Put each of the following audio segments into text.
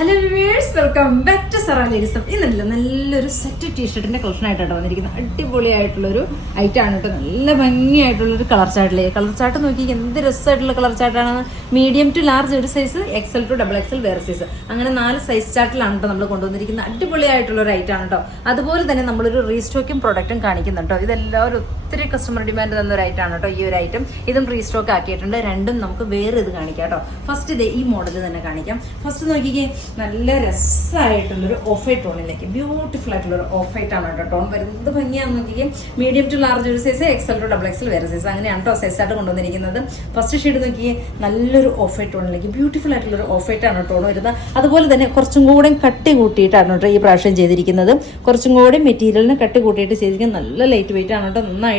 Hello viewers, welcome back to Zara ladies. ഇന്നല്ല നല്ലൊരു set ടീഷർട്ടിന്റെ collection ആയിട്ടാണ് വന്നിരിക്കുന്നത്. അടിപൊളിയായിട്ടുള്ളൊരു ഐറ്റം ആണ് കേട്ടോ. നല്ല ഭംഗിയായിട്ടുള്ളൊരു കളർ ചാർട്ടിലെ കളർ ചാർട്ട് നോക്കി എന്ത് രസമായിട്ടുള്ള കളർ ചാർട്ടാണ്. മീഡിയം ടു ലാർജ് ഒരു size, XL to double XL വേറെ സൈസ്, അങ്ങനെ 4 സൈസ് ചാർട്ടിലാണ് കേട്ടോ നമ്മൾ കൊണ്ടുവന്നിരിക്കുന്നത്. അടിപൊളിയായിട്ടുള്ള ഒരു ഐറ്റം ആണ് കേട്ടോ. അതുപോലെ തന്നെ നമ്മളൊരു റീസ്റ്റോക്കും പ്രൊഡക്റ്റും കാണിക്കുന്നുണ്ട് കേട്ടോ. ഇതെല്ലാവരും ഒത്തിരി കസ്റ്റമർ ഡിമാൻഡ് തന്ന ഒരു ഐറ്റം ആണ് കേട്ടോ. ഈ ഒരു ഐറ്റം ഇതും റീസ്റ്റോക്ക് ആക്കിയിട്ടുണ്ട്. രണ്ടും നമുക്ക് വേറെ ഇത് കാണിക്കാം കേട്ടോ. ഫസ്റ്റ് ഇത് ഈ മോഡൽ തന്നെ കാണിക്കാം. ഫസ്റ്റ് നോക്കിക്കേ, നല്ല രസമായിട്ടുള്ളൊരു ഓഫ് വൈറ്റ് ടോണിലേക്ക് ബ്യൂട്ടിഫുൾ ആയിട്ടുള്ളൊരു ഓഫ് വൈറ്റ് ആണ് കേട്ടോ. ടോൺ വരുന്നത് ഭംഗിയാണെന്ന് നോക്കിക്കേ. മീഡിയം ടു ലാർജ് ഒരു size, XL to double XL വേറെ സൈസ്, അങ്ങനെയാണ് കേട്ടോ സൈസായിട്ട് കൊണ്ടുവന്നിരിക്കുന്നത്. ഫസ്റ്റ് ഷെയ്ഡ് നോക്കിയേ, നല്ലൊരു ഓഫ് വൈറ്റ് ടോണിലേക്ക് ബ്യൂട്ടിഫുൾ ആയിട്ടുള്ളൊരു ഓഫ് വൈറ്റ് ആണ് ടോൺ വരുന്നത്. അതുപോലെ തന്നെ കുറച്ചും കൂടെ കട്ടി കൂട്ടിയിട്ടാണ് കേട്ടോ ഈ പ്രാവശ്യം ചെയ്തിരിക്കുന്നത്. കുറച്ചും കൂടെ മെറ്റീരിയലിന് കട്ടി കൂട്ടിയിട്ട് ചെയ്തിരിക്കുന്നത്. നല്ല ലൈറ്റ് വെയിറ്റ് ആണ് കേട്ടോ. നന്നായിട്ട്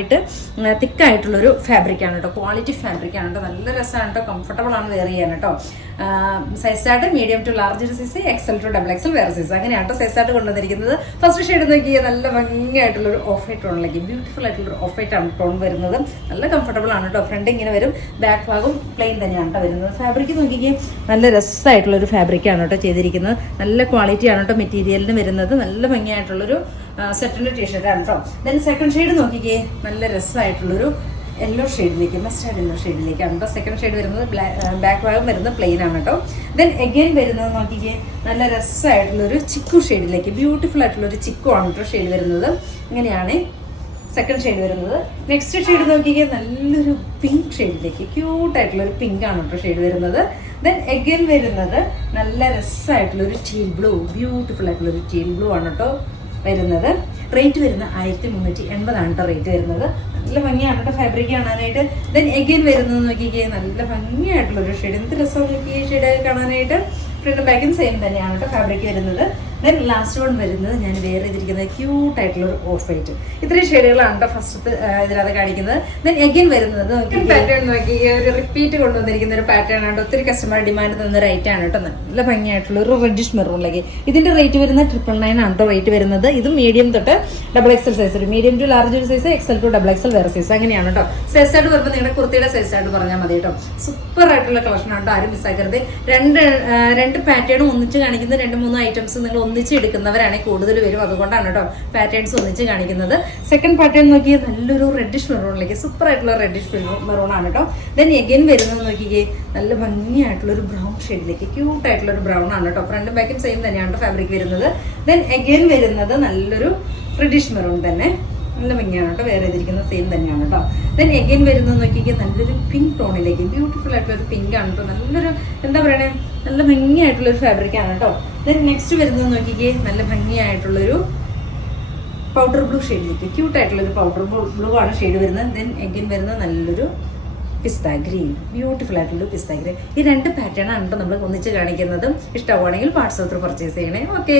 തിക്കായിട്ടുള്ളൊരു ഫാബ്രിക് ആണ് കേട്ടോ. ക്വാളിറ്റി ഫാബ്രിക് ആണ് കേട്ടോ. നല്ല രസമാണ് കേട്ടോ. കംഫർട്ടബിൾ ആണ് വെയർ ചെയ്യാൻ കേട്ടോ. സൈസായിട്ട് മീഡിയം ടു ലാർജ് ഒരു size, XL to double XL വേറെ സൈസ്, അങ്ങനെയാണ് കേട്ടോ സൈസായിട്ട് കൊണ്ടുവന്നിരിക്കുന്നത്. ഫസ്റ്റ് ഷെയ്ഡ് നോക്കിയാൽ നല്ല ഭംഗിയായിട്ടുള്ളൊരു ഓഫ് വൈറ്റ് ടോണിലേക്ക് ബ്യൂട്ടിഫുൾ ആയിട്ടുള്ളൊരു ഓഫ് വൈറ്റ് ആണ് ടോൺ വരുന്നത്. നല്ല കംഫർട്ടബിൾ ആണ് കേട്ടോ. ഫ്രണ്ട് ഇങ്ങനെ വരും, ബാക്ക് ഭാഗം പ്ലെയിൻ തന്നെയാണ് കേട്ടോ വരുന്നത്. ഫാബ്രിക് നോക്കിയാൽ നല്ല രസമായിട്ടുള്ളൊരു ഫാബ്രിക് ആണ് കേട്ടോ ചെയ്തിരിക്കുന്നത്. നല്ല ക്വാളിറ്റി ആണ് കേട്ടോ മെറ്റീരിയലിന് വരുന്നത്. നല്ല ഭംഗിയായിട്ടുള്ളൊരു സെറ്റിന്റെ ടീഷർട്ടാണ് കേട്ടോ. ദെൻ സെക്കൻഡ് ഷെയ്ഡ് നോക്കിക്കേ, നല്ല രസമായിട്ടുള്ളൊരു യെല്ലോ ഷെയ്ഡിലേക്ക്, മസ്റ്റാർഡ് യെല്ലോ ഷെയ്ഡിലേക്കാണ് കേട്ടോ സെക്കൻഡ് ഷെയ്ഡ് വരുന്നത്. ബാക്ക് ഭാഗം വരുന്നത് പ്ലെയിൻ ആണ് കേട്ടോ. ദെൻ എഗെയിൻ വരുന്നത് നോക്കിക്കേ, നല്ല രസമായിട്ടുള്ളൊരു ചിക്കു ഷെയ്ഡിലേക്ക്, ബ്യൂട്ടിഫുൾ ആയിട്ടുള്ളൊരു ചിക്കു ആണ് കേട്ടോ ഷെയ്ഡ് വരുന്നത്. ഇങ്ങനെയാണ് സെക്കൻഡ് ഷെയ്ഡ് വരുന്നത്. നെക്സ്റ്റ് ഷെയ്ഡ് നോക്കിക്കേ, നല്ലൊരു പിങ്ക് ഷെയ്ഡിലേക്ക്, ക്യൂട്ടായിട്ടുള്ളൊരു പിങ്ക് ആണ് കേട്ടോ ഷെയ്ഡ് വരുന്നത്. ദെൻ എഗെയിൻ വരുന്നത് നല്ല രസമായിട്ടുള്ളൊരു ടീൽ ബ്ലൂ, ബ്യൂട്ടിഫുൾ ആയിട്ടുള്ളൊരു ടീൽ ബ്ലൂ ആണ് കേട്ടോ വരുന്നത്. റേറ്റ് വരുന്നത് 1380 ആണ് കേട്ടോ റേറ്റ് വരുന്നത്. നല്ല ഭംഗിയാണ് കേട്ടോ ഫാബ്രിക് കാണാനായിട്ട്. ദെൻ എഗെയിൻ വരുന്നത് നോക്കിക്കേ, നല്ല ഭംഗിയായിട്ടുള്ളൊരു ഷെയ്ഡ്. എന്ത് രസം നോക്കി ഈ ഷെയ്ഡ് കാണാനായിട്ട്. ഫ്രണ്ടും ബാക്കും സെയിം തന്നെയാണ് കേട്ടോ ഫാബ്രിക് വരുന്നത്. ദെൻ ലാസ്റ്റ് വൺ വരുന്നത് ഞാൻ വേറെ ചെയ്തിരിക്കുന്നത് ക്യൂട്ടായിട്ടുള്ളൊരു ഓഫ് വൈറ്റ്. ഇത്രയും ഷെയ്ഡുകളാണ് കേട്ടോ ഫസ്റ്റ് ഇതിനകത്ത് കാണിക്കുന്നത്. ദെൻ എഗെയിൻ വരുന്നത് പാറ്റേൺ നോക്കി ഒരു റിപ്പീറ്റ് കൊണ്ടുവന്നിരിക്കുന്ന ഒരു പാറ്റേൺ ആണ്. ഒത്തിരി കസ്റ്റമർ ഡിമാൻഡ് തന്നൊരു ഐറ്റം ആണ് കേട്ടോ. നല്ല ഭംഗിയായിട്ടുള്ള ഒരു റെഡിഷ് മെറൂണിലേക്ക്. ഇതിന്റെ റേറ്റ് വരുന്നത് 999 ആണ് കേട്ടോ റേറ്റ് വരുന്നത്. ഇത് മീഡിയം തൊട്ട് double XL size, medium to large ഒരു size, XL to double XL വേറെ സൈസ്, അങ്ങനെയാണ് കേട്ടോ. സൈസായിട്ട് വരുമ്പോൾ നിങ്ങളുടെ കുർത്തിയുടെ സൈസായിട്ട് പറഞ്ഞാൽ മതി കേട്ടോ. സൂപ്പർ ആയിട്ടുള്ള കളക്ഷൻ ആണ് കേട്ടോ. ആരും മിസ്സാക്കരുത്. രണ്ട് പാറ്റേണും ഒന്നിച്ച് കാണിക്കുന്ന 2-3 ഐറ്റംസ് നിങ്ങൾ ഒന്നിച്ച് എടുക്കുന്നവരാണെങ്കിൽ കൂടുതൽ വരും. അതുകൊണ്ടാണ് കേട്ടോ പാറ്റേൺസ് ഒന്നിച്ച് കാണിക്കുന്നത്. സെക്കൻഡ് പാറ്റേൺ നോക്കിയാൽ നല്ലൊരു റെഡിഷ് മെറൂണിലേക്ക്, സൂപ്പർ ആയിട്ടുള്ള റെഡിഷ് മെറൂൺ ആണ് കേട്ടോ. ദെൻ എഗെയിൻ വരുന്നത് നോക്കിയേ, നല്ല ഭംഗിയായിട്ടുള്ള ഒരു ബ്രൗൺ ഷെയ്ഡിലേക്ക്, ക്യൂട്ട് ആയിട്ടുള്ള ഒരു ബ്രൗൺ ആണ് കേട്ടോ. ഫ്രണ്ടും ബാക്കും സെയിം തന്നെയാണ് ഫാബ്രിക് വരുന്നത്. ദെൻ എഗെയിൻ വരുന്നത് നല്ലൊരു റെഡിഷ് മെറൂൺ തന്നെ, നല്ല ഭംഗിയാണ് കേട്ടോ. വേറെ ചെയ്തിരിക്കുന്നത് സെയിം തന്നെയാണ് കേട്ടോ. ദെൻ എഗെയിൻ വരുന്നത് നോക്കിയാൽ നല്ലൊരു പിങ്ക് ടോണിലേക്ക്, ബ്യൂട്ടിഫുൾ ആയിട്ടുള്ളൊരു പിങ്ക് ആണ് കേട്ടോ. നല്ലൊരു എന്താ പറയണേ, നല്ല ഭംഗിയായിട്ടുള്ളൊരു ഫാബ്രിക് ആണ് കേട്ടോ. ദെൻ നെക്സ്റ്റ് വരുന്നത് നോക്കിക്കേ, നല്ല ഭംഗിയായിട്ടുള്ളൊരു പൗഡർ ബ്ലൂ ഷെയ്ഡിലേക്ക്, ക്യൂട്ടായിട്ടുള്ളൊരു പൗഡർ ബ്ലൂ ആണ് ഷെയ്ഡ് വരുന്നത്. ദെൻ എഗെയിൻ വരുന്നത് നല്ലൊരു പിസ്ത ഗ്രീൻ, ബ്യൂട്ടിഫുൾ ആയിട്ടുള്ള പിസ്ത ഗ്രീൻ. ഈ 2 പാറ്റേൺ ആണ് കേട്ടോ നമ്മൾ ഒന്നിച്ച് കാണിക്കുന്നത്. ഇഷ്ടമാണെങ്കിൽ വാട്സാപ്പ് പർച്ചേസ് ചെയ്യണേ. ഓക്കെ.